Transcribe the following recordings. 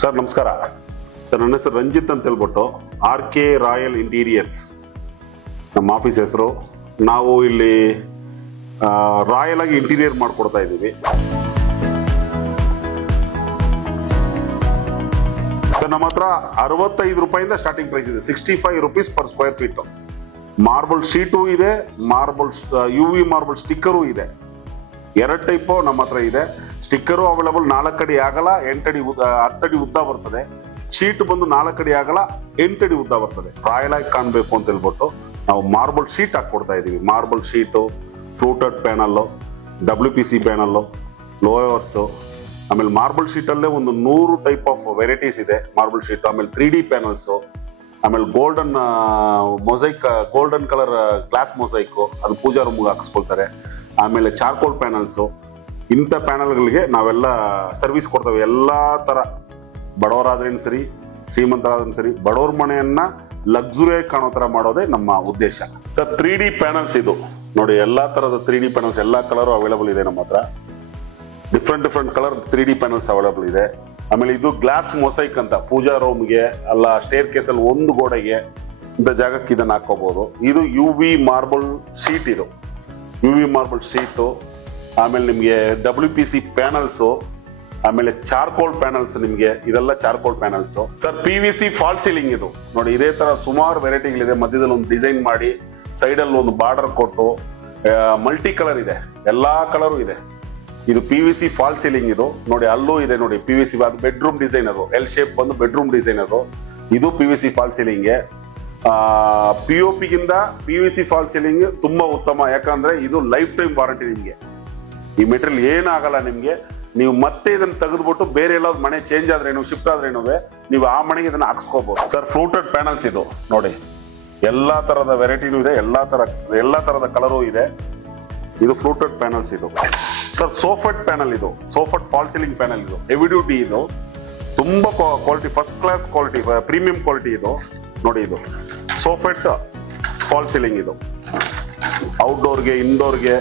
Sir ನಮಸ್ಕಾರ sir. ನನ್ನ ಹೆಸರು ರಂಜಿತ್ ಅಂತ ಹೇಳ್ಬಿಟ್ಟು RK ರಾಯಲ್ ಇಂಟೀರಿಯರ್ಸ್ ನಮ್ಮ ಆಫೀಸ್ ಹೆಸರು. ನಾವು ಇಲ್ಲಿ ರಾಯಲ್ ಆಗಿ ಇಂಟೀರಿಯರ್ ಮಾಡ್ಕೊಡ್ತಾ ಇದ್ದೀವಿ ಸರ್. ನಮ್ಮ ಹತ್ರ 65 ರೂಪಾಯಿಂದ ಸ್ಟಾರ್ಟಿಂಗ್ ಪ್ರೈಸ್ ಇದೆ. 65 rupees per square feet. Marble sheet ಇದೆ, ಮಾರ್ಬಲ್ UV ಮಾರ್ಬಲ್ ಸ್ಟಿಕ್ಕರು ಇದೆ. 2 ಟೈಪ್ ನಮ್ಮ ಹತ್ರ ಇದೆ. ಸ್ಟಿಕ್ಕರು ಅವೈಲಬಲ್ 4 ಅಡಿ ಆಗಲ್ಲ, 8 ಅಡಿ 10 ಅಡಿ ಉದ್ದ ಬರ್ತದೆ. ಶೀಟ್ ಬಂದು 4 ಅಡಿ ಆಗಲ್ಲ, 8 ಅಡಿ ಉದ್ದ ಬರ್ತದೆ. ರಾಯಲ್ ಆಗಿ ಕಾಣಬೇಕು ಅಂತ ಹೇಳ್ಬಿಟ್ಟು ನಾವು ಮಾರ್ಬಲ್ ಶೀಟ್ ಹಾಕೊಡ್ತಾ ಇದೀವಿ. Marble sheet, fluted panel, WPC panel, louvers, ಆಮೇಲೆ ಮಾರ್ಬಲ್ ಶೀಟ್ ಅಲ್ಲೇ ಒಂದು 100 ಟೈಪ್ ಆಫ್ ವೆರೈಟೀಸ್ ಇದೆ ಮಾರ್ಬಲ್ ಶೀಟ್. ಆಮೇಲೆ 3D ಪ್ಯಾನಲ್ಸು, ಆಮೇಲೆ golden mosaic, golden colour glass mosaic, ಅದು ಪೂಜಾ ರೂಮ್ಗೆ ಹಾಕಿಸ್ಕೊಳ್ತಾರೆ. ಆಮೇಲೆ ಚಾರ್ಕೋಲ್ ಪ್ಯಾನಲ್ಸು, ಇಂಥ ಪ್ಯಾನಲ್ಗಳಿಗೆ ನಾವೆಲ್ಲ ಸರ್ವಿಸ್ ಕೊಡ್ತೇವೆ. ಎಲ್ಲಾ ತರ ಬಡವರಾದ್ರೇನು ಸರಿ, ಶ್ರೀಮಂತರಾದ್ರೂ ಸರಿ, ಬಡವ್ರ ಮನೆಯನ್ನ ಲಕ್ಸುರಿಯಾಗಿ ಕಾಣೋ ತರ ಮಾಡೋದೇ ನಮ್ಮ ಉದ್ದೇಶ ಸರ್. 3D ಪ್ಯಾನಲ್ಸ್ ಇದು ನೋಡಿ, ಎಲ್ಲಾ ತರದ 3D ಪ್ಯಾನಲ್ಸ್, ಎಲ್ಲಾ ಕಲರ್ ಅವೈಲಬಲ್ ಇದೆ ನಮ್ಮ ಹತ್ರ. Different colour 3D panels available ಇದೆ. ಆಮೇಲೆ ಇದು ಗ್ಲಾಸ್ ಮೊಸೈಕ್ ಅಂತ ಪೂಜಾ ರೂಮ್ಗೆ ಅಲ್ಲ ಸ್ಟೇರ್ ಕೇಸ್ ಅಲ್ಲಿ ಒಂದು ಗೋಡೆಗೆ ಇಂಥ ಜಾಗಕ್ಕೆ ಇದನ್ನ ಹಾಕೋಬಹುದು. ಇದು UV ಮಾರ್ಬಲ್ ಶೀಟ್. ಇದು UV ಮಾರ್ಬಲ್ ಶೀಟು. ಆಮೇಲೆ ನಿಮ್ಗೆ WPC ಪ್ಯಾನಲ್ಸ್, ಆಮೇಲೆ ಚಾರ್ಕೋಲ್ ಪ್ಯಾನಲ್ಸ್. ನಿಮ್ಗೆ ಇದೆಲ್ಲ charcoal panels sir. PVC fall ceiling ಇದು ನೋಡಿ. ಇದೇ ತರ ಸುಮಾರು ವೆರೈಟಿಗಳಿದೆ. ಮಧ್ಯದಲ್ಲಿ ಒಂದು ಡಿಸೈನ್ ಮಾಡಿ, ಸೈಡ್ ಅಲ್ಲಿ ಒಂದು ಬಾರ್ಡರ್ ಕೊಟ್ಟು, ಮಲ್ಟಿ ಕಲರ್ ಇದೆ, ಎಲ್ಲಾ ಕಲರು ಇದೆ. ಇದು PVC ಫಾಲ್ ಸೀಲಿಂಗ್. ಇದು ನೋಡಿ, ಅಲ್ಲೂ ಇದೆ ನೋಡಿ PVC. ಅದು ಬೆಡ್ರೂಮ್ ಡಿಸೈನ್, ಅದು L ಶೇಪ್ ಬಂದು ಬೆಡ್ರೂಮ್ ಡಿಸೈನ್. ಅದು ಇದು PVC ಫಾಲ್ ಸೀಲಿಂಗ್. POP ಗಿಂತ PVC ಫಾಲ್ ಸೀಲಿಂಗ್ ತುಂಬಾ ಉತ್ತಮ. ಯಾಕಂದ್ರೆ ಇದು ಲೈಫ್ ಟೈಮ್ ವಾರಂಟಿ. ನಿಮ್ಗೆ ಈ ಮೆಟೀರಿಯಲ್ ಏನಾಗಲ್ಲ. ನಿಮ್ಗೆ ನೀವು ಮತ್ತೆ ಇದನ್ನ ತೆಗೆದ್ಬಿಟ್ಟು ಬೇರೆ ಎಲ್ಲಾದ್ರು ಮನೆ ಚೇಂಜ್ ಆದ್ರೇನು, ಶಿಫ್ಟ್ ಆದ್ರೇನು ನೀವು ಆ ಮನೆಗೆ ಇದನ್ನ ಹಾಕ್ಸ್ಕೋಬಹುದು ಸರ್. ಫ್ಲೂಟೆಡ್ ಪ್ಯಾನಲ್ಸ್ ಇದು ನೋಡಿ, ಎಲ್ಲಾ ತರದ ವೆರೈಟಿನೂ ಇದೆ, ಎಲ್ಲಾ ತರದ ಕಲರು ಇದೆ. ಇದು ಫ್ಲೂಟೆಡ್ ಪ್ಯಾನಲ್ಸ್ ಇದು ಸರ್. ಸೋಫೆಟ್ ಪ್ಯಾನಲ್ ಇದು, ಸೋಫೆಟ್ ಫಾಲ್ ಸೀಲಿಂಗ್ ಪ್ಯಾನಲ್. ಇದು ಹೆವಿ ಡ್ಯೂಟಿ. ಇದು ತುಂಬಾ quality, first class quality, premium quality ಇದು ನೋಡಿ. ಇದು ಸೋಫೆಟ್ ಫಾಲ್ ಸೀಲಿಂಗ್. ಇದು ಔಟ್ಡೋರ್ಗೆ, ಇಂಡೋರ್ಗೆ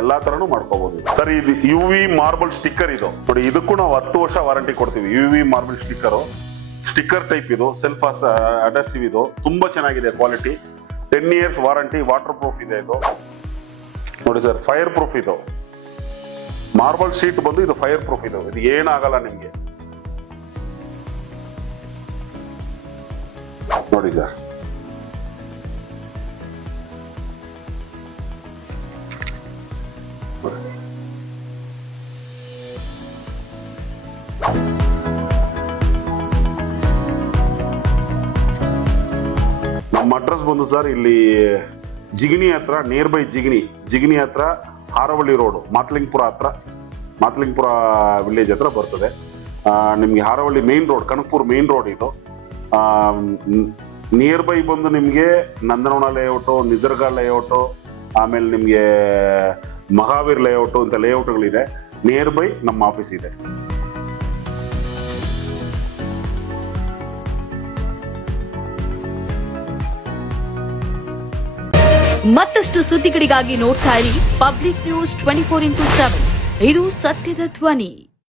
ಎಲ್ಲಾ ತರನು ಮಾಡ್ಕೋಬಹುದು ಸರ್. ಇದು UV ಮಾರ್ಬಲ್ ಸ್ಟಿಕ್ಕರ್. ಇದು ನೋಡಿ, ಇದಕ್ಕೂ ನಾವು 10 ವರ್ಷ ವಾರಂಟಿ ಕೊಡ್ತೀವಿ. UV marble sticker type. ಇದು ಸೆಲ್ಫ್ ಅಡಸಿವ್. ಇದು ತುಂಬಾ ಚೆನ್ನಾಗಿದೆ quality. 10 years warranty, water proof ಇದೆ. ಇದು ನೋಡಿ ಸರ್, ಫೈರ್ ಪ್ರೂಫ್. ಇದು ಮಾರ್ಬಲ್ ಶೀಟ್ ಬಂದು ಇದು ಫೈರ್ ಪ್ರೂಫ್. ಇದು ಏನಾಗಲ್ಲ ನಿಮ್ಗೆ ನೋಡಿ ಸರ್. ನಮ್ಮ ಅಡ್ರೆಸ್ ಬಂದು ಸರ್ ಇಲ್ಲಿ ಜಿಗಣಿ ಹತ್ರ, ನಿಯರ್ ಬೈ ಜಿಗಣಿ ಹತ್ರ, ಹಾರವಳ್ಳಿ ರೋಡ್, ಮಾತ್ಲಿಂಗ್ಪುರ ವಿಲೇಜ್ ಹತ್ರ ಬರ್ತದೆ. ನಿಮ್ಗೆ Haravalli main road, Kanakapura main road. ಇದು ನಿಯರ್ ಬೈ ಬಂದು ನಿಮ್ಗೆ ನಂದನವನ ಲೇಔಟು, ನಿಸರ್ಗ ಲೇಔಟು, ಆಮೇಲೆ ನಿಮ್ಗೆ ಮಹಾವೀರ್ ಲೇಔಟು ಅಂತ ಲೇಔಟ್ಗಳಿದೆ. ನಿಯರ್ ಬೈ ನಮ್ಮ ಆಫೀಸ್ ಇದೆ. ಮತ್ತಷ್ಟು ಸುದ್ದಿಗಳಿಗಾಗಿ ನೋಡ್ತಾ ಇರಿ ಪಬ್ಲಿಕ್ ನ್ಯೂಸ್ 24x7. ಇದು ಸತ್ಯದ ಧ್ವನಿ.